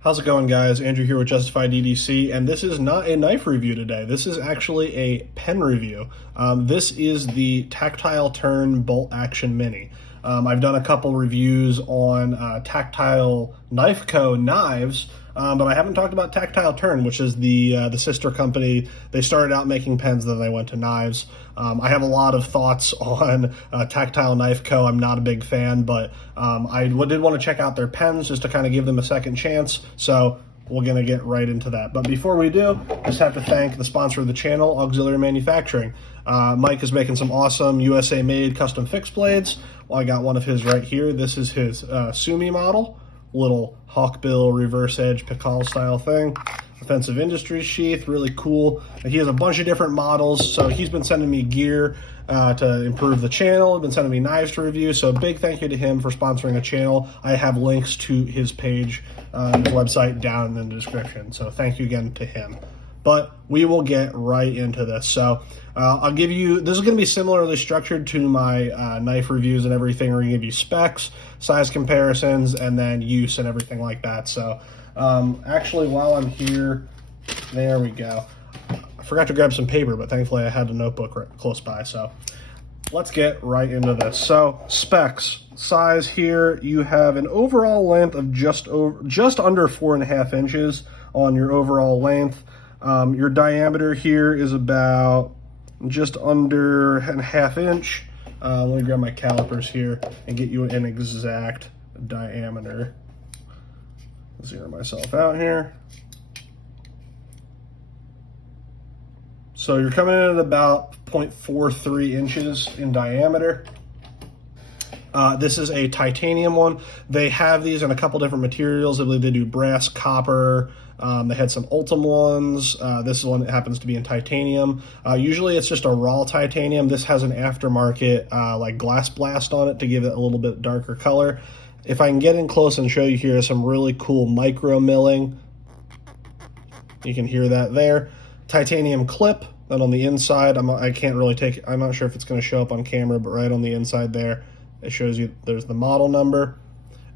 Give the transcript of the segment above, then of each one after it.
How's it going, guys? Andrew here with Justified EDC, and this is not a knife review today. This is actually a pen review. This is the Tactile Turn Bolt Action Mini. I've done a couple reviews on Tactile Knife Co. knives, but I haven't talked about Tactile Turn, which is the sister company. They started out making pens, then they went to knives. I have a lot of thoughts on Tactile Knife Co. I'm not a big fan, but I did want to check out their pens just to kind of give them a second chance. So we're going to get right into that. But before we do, I just have to thank the sponsor of the channel, Auxiliary Manufacturing. Mike is making some awesome USA-made custom fixed blades. Well, I got one of his right here. This is his Sumi model, little hawkbill reverse edge Pical style thing. Offensive Industries sheath, really cool. And he has a bunch of different models, so he's been sending me gear to improve the channel. He's been sending me knives to review, so big thank you to him for sponsoring the channel. I have links to his page and his website down in the description, so thank you again to him. But we will get right into this. So I'll give you, this is going to be similarly structured to my knife reviews and everything. We're going to give you specs, size comparisons, and then use and everything like that. So actually, while I'm here, there we go. I forgot to grab some paper, but thankfully I had a notebook right close by. So let's get right into this. So specs, size here, you have an overall length of just under 4.5 inches on your overall length. Your diameter here is about just under a ½ inch. Let me grab my calipers here and get you an exact diameter. Zero myself out here. So you're coming in at about 0.43 inches in diameter. This is a titanium one. They have these in a couple different materials. I believe they do brass, copper. They had some Ultim ones. This one happens to be in titanium. Usually it's just a raw titanium. This has an aftermarket like glass blast on it to give it a little bit darker color. If I can get in close and show you here some really cool micro milling. You can hear that there. Titanium clip. Then on the inside, I can't really take, I'm not sure if it's going to show up on camera, but right on the inside there, it shows you there's the model number.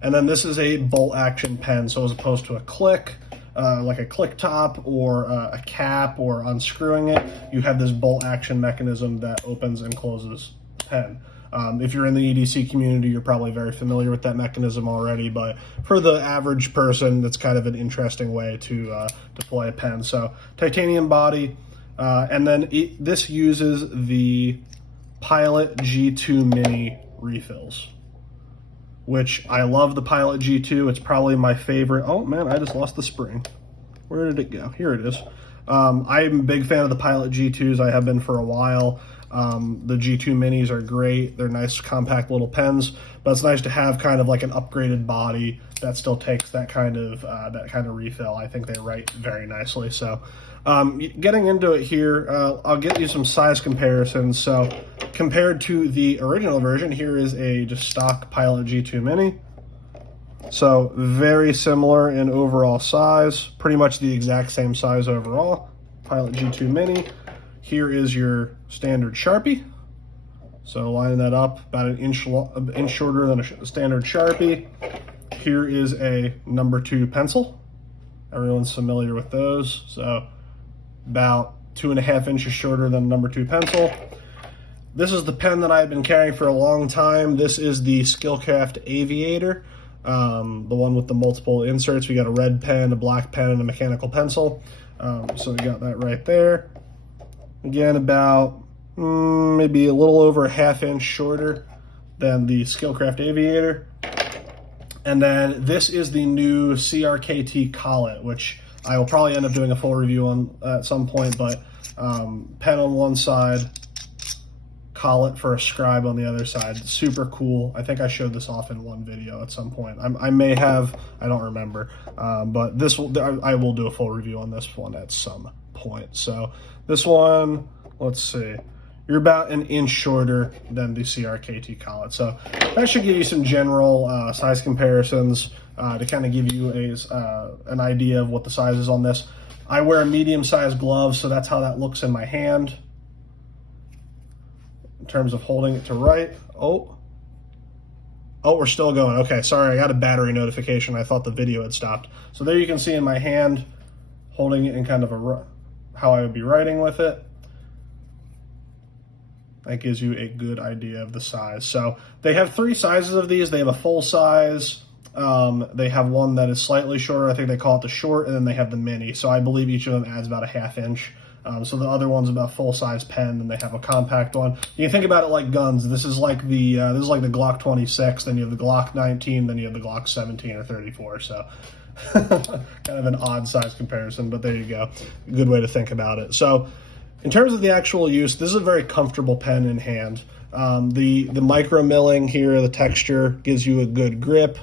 And then this is a bolt action pen. So as opposed to a click, like a click top or a cap or unscrewing it, you have this bolt action mechanism that opens and closes the pen. If you're in the EDC community, you're probably very familiar with that mechanism already, but for the average person, that's kind of an interesting way to play a pen. So titanium body, and then this uses the Pilot G2 Mini refills, which I love the Pilot G2. It's probably my favorite. Oh man, I just lost the spring. Where did it go? Here it is. I'm a big fan of the Pilot G2s. I have been for a while. The G2 minis are great. They're nice, compact little pens, but it's nice to have kind of like an upgraded body that still takes that kind of refill. I think they write very nicely. So getting into it here, I'll get you some size comparisons. So compared to the original version, here is a just stock Pilot G2 Mini. So very similar in overall size, pretty much the exact same size overall. Pilot G2 Mini. Here is your standard Sharpie. So line that up about an inch shorter than a standard Sharpie. Here is a number 2 pencil. Everyone's familiar with those. So about 2.5 inches shorter than number 2 pencil. This is the pen that I've been carrying for a long time. This is the Skillcraft Aviator, the one with the multiple inserts. We got a red pen, a black pen, and a mechanical pencil. So we got that right there. Again, about maybe a little over a ½ inch shorter than the Skillcraft Aviator. And then this is the new CRKT Collet, which I will probably end up doing a full review on at some point, but pen on one side, collet for a scribe on the other side. Super cool. I think I showed this off in one video at some point. I may have, I don't remember, but I will do a full review on this one at some point. So this one, let's see, you're about an inch shorter than the CRKT Collet. So that should give you some general size comparisons to kind of give you an idea of what the size is on this. I wear a medium-sized glove, so that's how that looks in my hand in terms of holding it to write. Oh, Oh, we're still going. Okay, sorry, I got a battery notification. I thought the video had stopped. So there you can see in my hand, holding it in kind of how I would be writing with it. That gives you a good idea of the size. So they have 3 sizes of these. They have a full size. They have one that is slightly shorter. I think they call it the short, and then they have the mini. So I believe each of them adds about a ½ inch. So the other one's about full-size pen, and they have a compact one. You can think about it like guns. This is like the Glock 26. Then you have the Glock 19. Then you have the Glock 17 or 34. So kind of an odd size comparison, but there you go. A good way to think about it. So in terms of the actual use, this is a very comfortable pen in hand. The micro milling here, the texture gives you a good grip.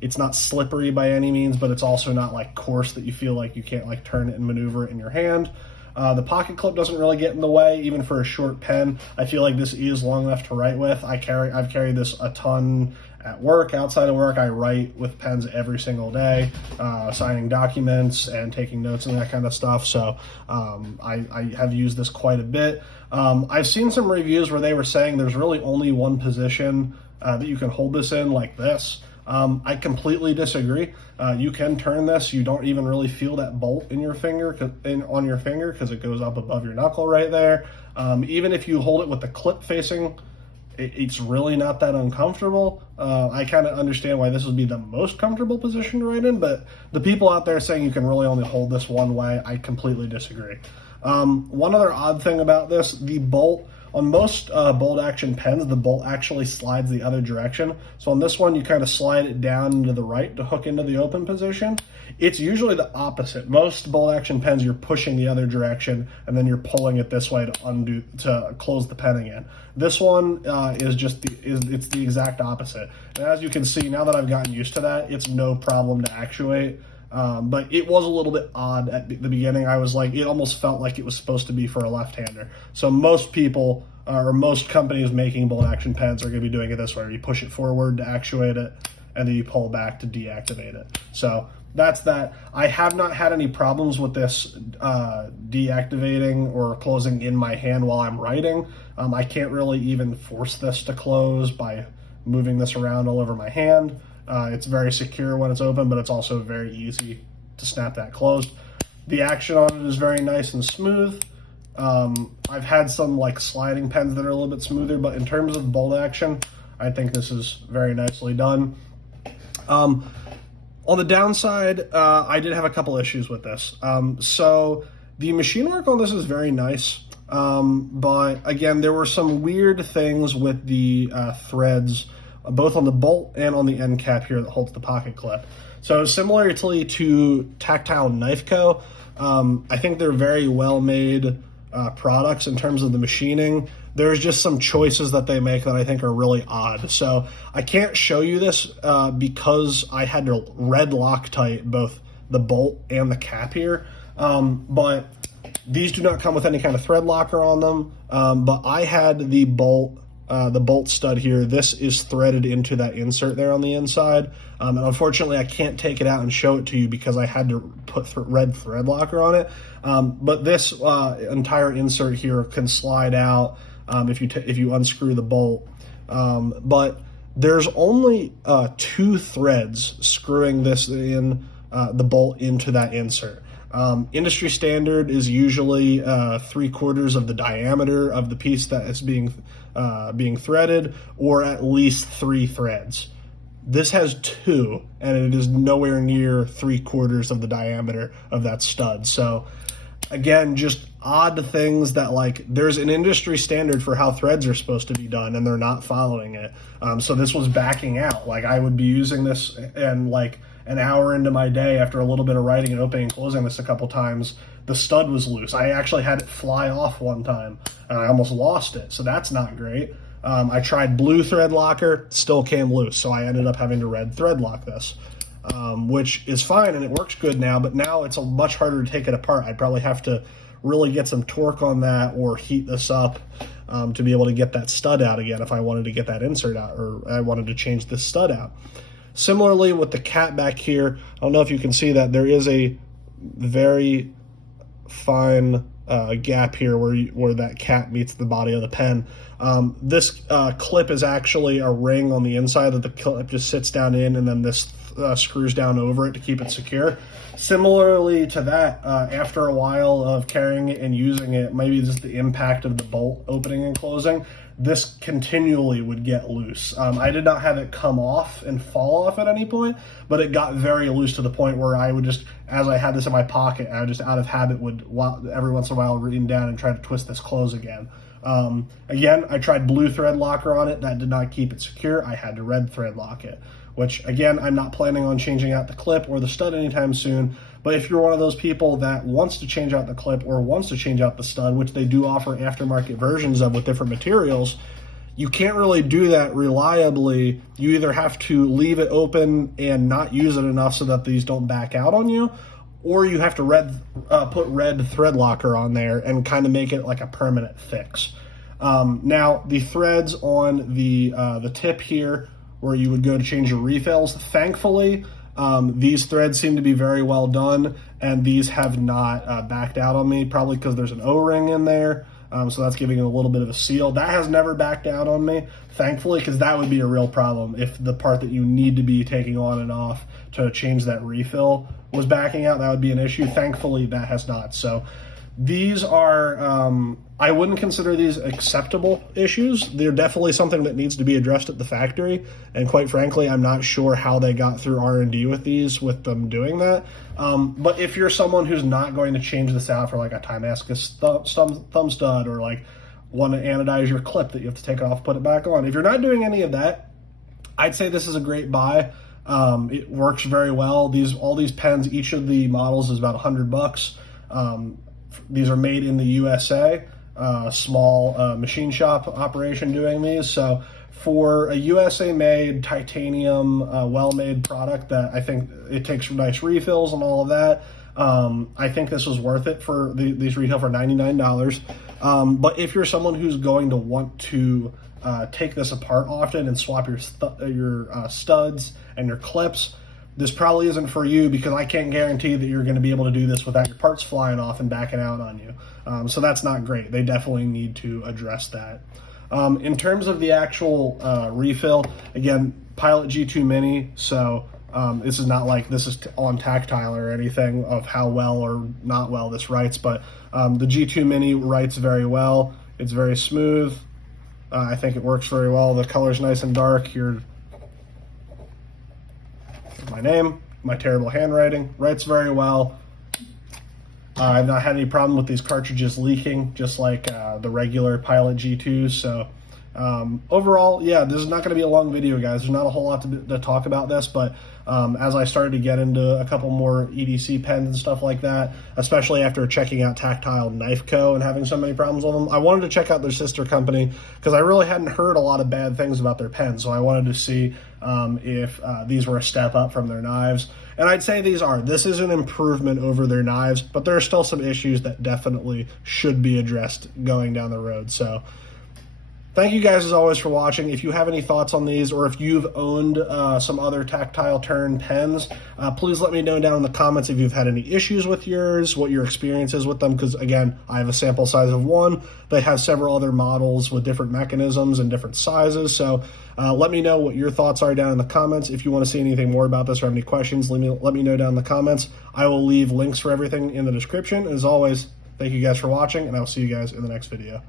It's not slippery by any means, but it's also not like coarse that you feel like you can't like turn it and maneuver it in your hand. The pocket clip doesn't really get in the way, even for a short pen. I feel like this is long enough to write with. I've carried this a ton at work, outside of work. I write with pens every single day, signing documents and taking notes and that kind of stuff. So I have used this quite a bit. I've seen some reviews where they were saying there's really only one position that you can hold this in, like this. I completely disagree. You can turn this. You don't even really feel that bolt in your finger, on your finger, because it goes up above your knuckle right there. Even if you hold it with the clip facing, it's really not that uncomfortable. I kind of understand why this would be the most comfortable position to write in, but the people out there saying you can really only hold this one way, I completely disagree. One other odd thing about this, the bolt, on most bolt action pens, the bolt actually slides the other direction. So on this one, you kind of slide it down into the right to hook into the open position. It's usually the opposite. Most bolt action pens, you're pushing the other direction, and then you're pulling it this way to close the pen again. This one it's the exact opposite. And as you can see, now that I've gotten used to that, it's no problem to actuate. But it was a little bit odd at the beginning. I was like, it almost felt like it was supposed to be for a left-hander. So most people, or most companies making bolt action pens are going to be doing it this way. You push it forward to actuate it, and then you pull back to deactivate it. So that's that. I have not had any problems with this deactivating or closing in my hand while I'm writing. I can't really even force this to close by moving this around all over my hand. It's very secure when it's open, but it's also very easy to snap that closed. The action on it is very nice and smooth. I've had some like sliding pens that are a little bit smoother, but in terms of bolt action, I think this is very nicely done. On the downside, I did have a couple issues with this. So the machine work on this is very nice, but again, there were some weird things with the threads, both on the bolt and on the end cap here that holds the pocket clip. So similarly to Tactile Knife Co., I think they're very well made products in terms of the machining. There's just some choices that they make that I think are really odd. So I can't show you this because I had to red Loctite both the bolt and the cap here. But these do not come with any kind of thread locker on them. But I had the bolt stud here. This is threaded into that insert there on the inside. And unfortunately, I can't take it out and show it to you because I had to put red thread locker on it. But this entire insert here can slide out if you unscrew the bolt. But there's only 2 threads screwing this in, the bolt into that insert. Industry standard is usually 3/4 of the diameter of the piece that is being threaded, or at least 3 threads. This has 2, and it is nowhere near 3/4 of the diameter of that stud. So again, just odd things that, like, there's an industry standard for how threads are supposed to be done, and they're not following it. So this was backing out. Like, I would be using this, and like an hour into my day, after a little bit of writing and opening and closing this a couple times, the stud was loose. I actually had it fly off one time, and I almost lost it. So that's not great. I tried blue thread locker, still came loose. So I ended up having to red thread lock this, which is fine, and it works good now, but now it's much harder to take it apart. I'd probably have to really get some torque on that or heat this up to be able to get that stud out again if I wanted to get that insert out, or I wanted to change this stud out. Similarly with the cap back here, I don't know if you can see that there is a very fine gap here where that cap meets the body of the pen. This clip is actually a ring on the inside that the clip just sits down in, and then this screws down over it to keep it secure. Similarly to that, after a while of carrying it and using it, maybe just the impact of the bolt opening and closing, this continually would get loose. I did not have it come off and fall off at any point, but it got very loose to the point where I would just, as I had this in my pocket, I just out of habit would every once in a while lean down and try to twist this close again. Again, I tried blue thread locker on it. That did not keep it secure. I had to red thread lock it, which again, I'm not planning on changing out the clip or the stud anytime soon. But if you're one of those people that wants to change out the clip or wants to change out the stud, which they do offer aftermarket versions of with different materials, you can't really do that reliably. You either have to leave it open and not use it enough so that these don't back out on you, or you have to put red thread locker on there and kind of make it like a permanent fix. Now, the threads on the tip here, where you would go to change your refills, thankfully, these threads seem to be very well done, and these have not backed out on me, probably because there's an O-ring in there, so that's giving it a little bit of a seal. That has never backed out on me, thankfully, because that would be a real problem if the part that you need to be taking on and off to change that refill was backing out. That would be an issue. Thankfully, that has not. So these are, I wouldn't consider these acceptable issues. They're definitely something that needs to be addressed at the factory, and quite frankly, I'm not sure how they got through R&D with these, with them doing that. But if you're someone who's not going to change this out for like a Timascus thumb stud, or like want to anodize your clip that you have to take it off, put it back on, if you're not doing any of that, I'd say this is a great buy. It works very well. All these pens, each of the models is about $100. These are made in the USA, small machine shop operation doing these. So for a USA-made titanium, well-made product that I think it takes nice refills and all of that, I think this was worth it for these retail for $99. But if you're someone who's going to want to take this apart often and swap your studs and your clips, this probably isn't for you, because I can't guarantee that you're going to be able to do this without your parts flying off and backing out on you. So that's not great. They definitely need to address that. In terms of the actual refill, again, Pilot G2 Mini, so this is not like this is on Tactile or anything of how well or not well this writes, but the G2 Mini writes very well. It's very smooth. I think it works very well. The color's nice and dark. Here's my name, my terrible handwriting, writes very well. I've not had any problem with these cartridges leaking, just like the regular Pilot G2s. So overall, yeah, this is not going to be a long video, guys. There's not a whole lot to talk about this, but as I started to get into a couple more EDC pens and stuff like that, especially after checking out Tactile Knife Co. and having so many problems with them, I wanted to check out their sister company, because I really hadn't heard a lot of bad things about their pens. So I wanted to see if these were a step up from their knives. And I'd say these are. This is an improvement over their knives, but there are still some issues that definitely should be addressed going down the road. So thank you guys as always for watching. If you have any thoughts on these, or if you've owned some other Tactile turn pens, please let me know down in the comments if you've had any issues with yours, what your experience is with them, because again, I have a sample size of one. They have several other models with different mechanisms and different sizes, so let me know what your thoughts are down in the comments. If you want to see anything more about this or have any questions, let me know down in the comments. I will leave links for everything in the description. As always, thank you guys for watching, and I'll see you guys in the next video.